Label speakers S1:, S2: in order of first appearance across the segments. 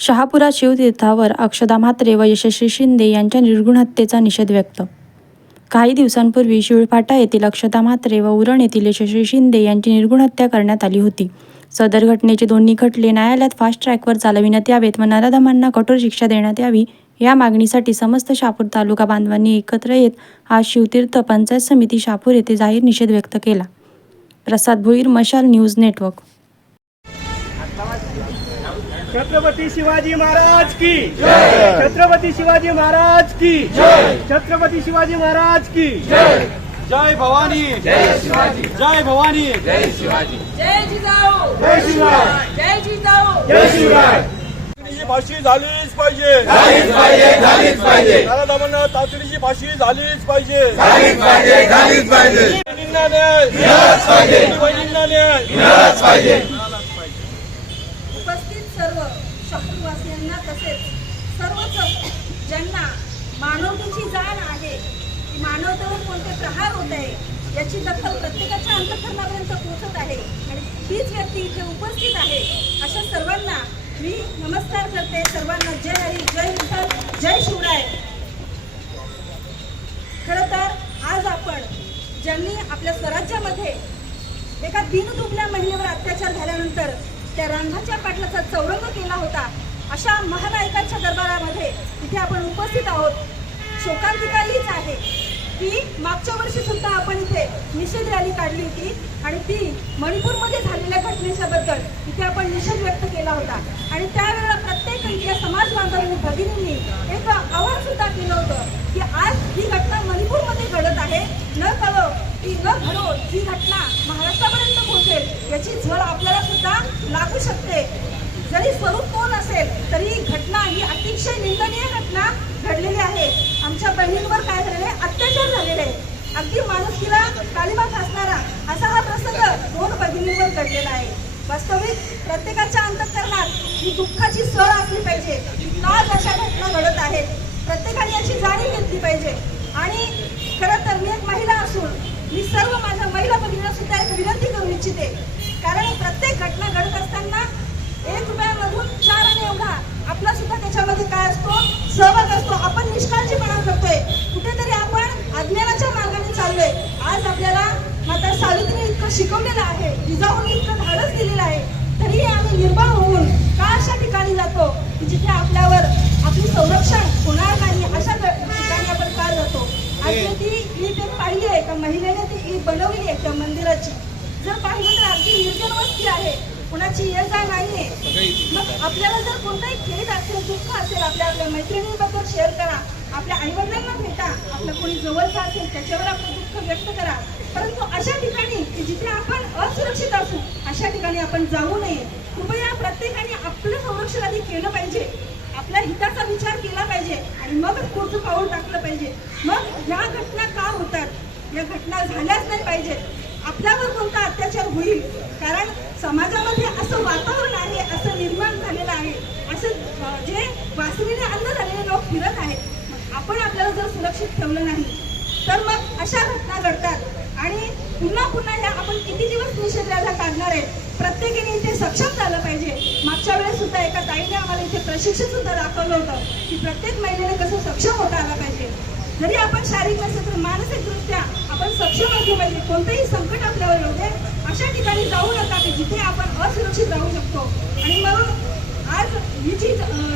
S1: शहापुरा शिवतीर्थावर अक्षदा म्हात्रे व यशस्वी शिंदे यांच्या निर्गुण हत्येचा निषेध व्यक्त. काही दिवसांपूर्वी शिवळफाटा येथील अक्षदा म्हात्रे व उरण येथील यशस्वी शिंदे यांची निर्गुण हत्या करण्यात आली होती. सदर घटनेचे दोन्ही खटले न्यायालयात फास्ट ट्रॅकवर चालविण्यात यावेत व नराधमांना कठोर शिक्षा देण्यात यावी या मागणीसाठी समस्त शापूर तालुका बांधवांनी एकत्र येत आज शिवतीर्थ पंचायत समिती शापूर येथे जाहीर निषेध व्यक्त केला. Prasad Bhoir Mashal news network.
S2: Chhatrapati Shivaji Maharaj की छत्रपती शिवाजी महाराज की छत्रपती शिवाजी महाराज की
S3: जय! भवानी! जय शिवाजी! जय भवानी!
S4: जय जिजाऊ!
S2: जय शिवराय
S4: जय जिजाऊ!
S2: जय शिवराय
S3: तातडीची फाशी झालीच पाहिजे.
S5: झालीच पाहिजे झालीच पाहिजे.
S3: तातडीची फाशी झालीच पाहिजे.
S5: झालीच पाहिजे झालीच पाहिजे.
S3: बहिणींना न्याय.
S5: पाहिजे.
S3: बहिणींना न्याय.
S5: पाहिजे
S4: उपस्थित सर्व शत्रुवासियांना तसेच सर्वच ज्यांना मानवतेची जाण आहे की मानवतेवर कोणते प्रहार होत आहे याची दखल प्रत्येकाच्या अंतकरणापर्यंत पोहोचत आहे. आणि तीच व्यक्ती इथे उपस्थित आहे अशा सर्वांना मी नमस्कार करते. सर्वांना जय हरी जय विठ्ठल जय शिवराय. खरं तर आज आपण ज्यांनी आपल्या स्वराज्यामध्ये एका दिनदुबल्या महिलेवर अत्याचार झाल्यानंतर त्या रांधाच्या पाटलाचा चौरंग केला होता अशा महानायकांच्या दरबारामध्ये इथे आपण उपस्थित आहोत. शोकांतिका हीच आहे. की मागच्या वर्षी सुद्धा आपण इथे निषेध रॅली काढली होती आणि ती मणिपूरमध्ये झालेल्या घटनेच्या बद्दल इथे आपण निषेध व्यक्त केला होता. आणि त्यावेळेला प्रत्येक इथल्या समाज बांधवांनी भगिनींनी एक आव्हान सुद्धा केलं होतं की आज ही घटना मणिपूरमध्ये घडत आहे. न कळो ती न घडो ही घटना महाराष्ट्रापर्यंत पोहोचेल याची झळ आपल्याला सुद्धा लागू शकते. जरी स्वरूप कोण असेल तरी ही घटना ही अतिशय निंदनीय घटना घडलेली आहे आमच्या बहिणींवर काय झालेलं आहे अत्याचार झालेले आहे अगदी माणुसकीला कालिमा फासणारा असा हा प्रसंग दोन भगिनींवर घडलेला आहे. वास्तविक प्रत्येकाच्या अंतकरणात ही दुःखाची सळ असली पाहिजे. की आज अशा घटना घडत आहेत. प्रत्येकाने याची जाणीव घेतली पाहिजे. आणि खरं तर मी एक महिला असून मी सर्व माझ्या महिला भगिनीला सुद्धा एक विनंती करू इच्छिते. कारण प्रत्येक घटना घडत असताना एक रुपयामधून चार आणि एवढा आपला सुद्धा त्याच्यामध्ये काय असतो? सहभाग असतो. आपण निष्काळजीपणा करतोय. कुठेतरी आपण अज्ञानाच्या मार्गाने चाललोय आज आपल्याला माता सावित्रीने इतकं शिकवलेलं आहे. जिजाऊने इतकं धाडस दिलेलं आहे. तरीही आम्ही निर्भय होऊन का अशा ठिकाणी जातो की जिथे आपल्यावर आपली संरक्षण होणार नाही अशा ठिकाणी आपण का जातो? जर ती ईद एक पाहिली आहे का महिलेने ती ईद बनवली आहे त्या मंदिराची. जर पाहिलं तर अगदी निर्जन वस्ती आहे. कुणाची ये जा नाहीये. मग आपल्याला जर कोणताही खेद असेल दुःख असेल आपल्या आपल्या मैत्रिणींबद्दल शेअर करा. आपल्या आईवडिलांना भेटा. आपलं कोणी जवळचा असेल त्याच्यावर आपलं दुःख व्यक्त करा. परंतु अशा ठिकाणी की जिथे आपण असुरक्षित असू अशा ठिकाणी आपण जाऊ नये. कृपया प्रत्येकाने आपलं संरक्षण आधी केलं पाहिजे. आपल्या हिताचा विचार केला पाहिजे आणि मग पुढचं पाऊल टाकलं पाहिजे. मग ह्या घटना का होतात? या घटना झाल्याच नाही पाहिजेत. आपल्यावर कोणता अत्याचार होईल? कारण समाजामध्ये असं वातावरण आहे असं निर्माण झालेलं आहे. असं जे वासरीने अन्न झालेले लोक फिरत आहेत आपण आपल्याला जर सुरक्षित ठेवलं नाही तर मग अशा घटना घडतात. आणि पुन्हा पुन्हा ह्या आपण किती दिवस निषेधाला काढणार आहे प्रत्येकाने इथे सक्षम झालं पाहिजे. मागच्या वेळेस सुद्धा एका ताईने आम्हाला इथे प्रशिक्षण सुद्धा दाखवलं होतं की प्रत्येक महिलेने कसं सक्षम होता आलं पाहिजे. जरी आपण शारीरिक नसेल तर मानसिकदृष्ट्या आपण सक्षम असले पाहिजे कोणतंही संकट आपल्यावर येऊ दे अशा ठिकाणी जाऊ नका की जिथे आपण असुरक्षित राहू शकतो. आणि म्हणून आज ही जी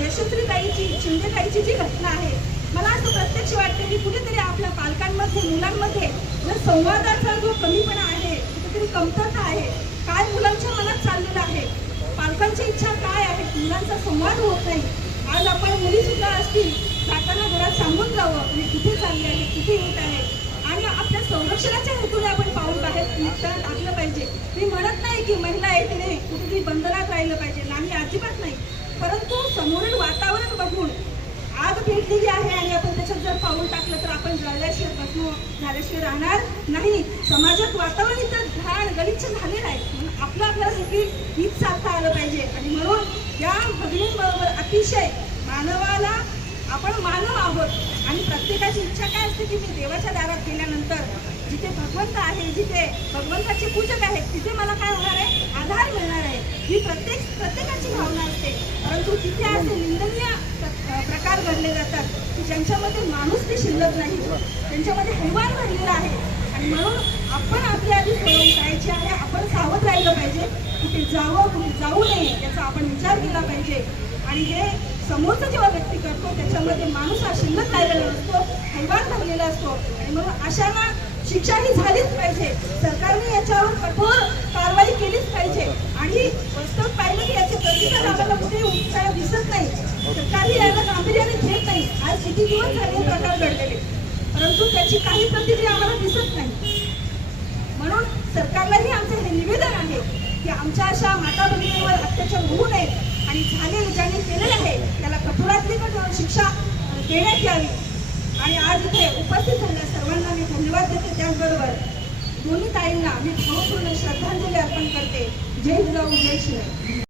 S4: यशस्वी ताईची शिंदे ताईची जी घटना आहे मला असं प्रत्यक्ष वाटतं की कुठेतरी आपल्या पालकांमध्ये मुलांमध्ये जर संवादाचा जो कमीपणा आहे कुठेतरी कमतरता आहे काय मुलांच्या मनात चाललेलं आहे पालकांची इच्छा काय आहे मुलांचा संवाद होत नाही आज आपण मुली सुद्धा असतील जाताना घरात सांगून जावं आणि कुठे चालले आहे कुठे येत आहे आणि आपल्या संरक्षणाच्या हेतूने आपण पाऊल बाहेर निघताना टाकलं पाहिजे. मी म्हणत नाही की महिला येते तिने कुठेतरी बंधनात राहिलं पाहिजे नाही अजिबात नाही. परंतु समोरील वातावरण बघून आग पेटलेली आहे आणि आपण त्याच्यात जर पाऊल टाकलं तर आपण जळल्याशिवाय बसणं झाल्याशिवाय राहणार नाही. समाजात वातावरण इथं घाण गलिच्छ झालेलं आहे. म्हणून आपलं आपल्याला देखील हीच साधता आलं पाहिजे. आणि म्हणून या भगिनींबरोबर अतिशय मानवाला आपण मानव आहोत. आणि प्रत्येकाची इच्छा काय असते की मी देवाच्या दारात गेल्यानंतर. जिथे भगवंत आहे जिथे भगवंताचे पूजक आहेत तिथे मला काय होणार आहे? आधार मिळणार आहे. ही प्रत्येक प्रत्येकाची भावना असते. परंतु तिथे असे निंदनीय प्रकार घडले जातात की ज्यांच्यामध्ये माणूस ते शिल्लक नाही त्यांच्यामध्ये हैवान भरलेला आहे. आणि म्हणून आपण आपली आधी सोडवून करायची आहे आपण सावध राहिलं पाहिजे कुठे जावं कुठे जाऊ नये याचा आपण विचार केला पाहिजे. आणि हे समोरचा जेव्हा व्यक्ती करतो त्याच्यामध्ये माणूस हा शिल्लक राहिलेला असतो हैवान भरलेला असतो. आणि म्हणून अशांना शिक्षा ही झालीच पाहिजे. सरकारने याच्यावर कठोर कारवाई केलीच पाहिजे आणि वास्तव पाहिलं की याचे प्रतिसाद आपल्याला कुठेही उठताना दिसत नाही सरकारही याला गांभीर्याने घेत नाही आज दिवस झाले प्रकार घडलेले. परंतु त्याची काही प्रतिक्रिया आम्हाला दिसत नाही. म्हणून सरकारलाही आमचं हे निवेदन आहे की आमच्या अशा माता भगिनीवर अत्याचार होऊ नये आणि झालेले ज्यांनी केलेले आहे त्याला कठोरातली कठोर शिक्षा देण्यात यावी. आणि आज इथे उपस्थित झालेल्या सर्वांना मी धन्यवाद देते. त्याचबरोबर दोन्ही ताईंना मी भावपूर्ण श्रद्धांजली अर्पण करते. जय जिजाऊ जय शिवाय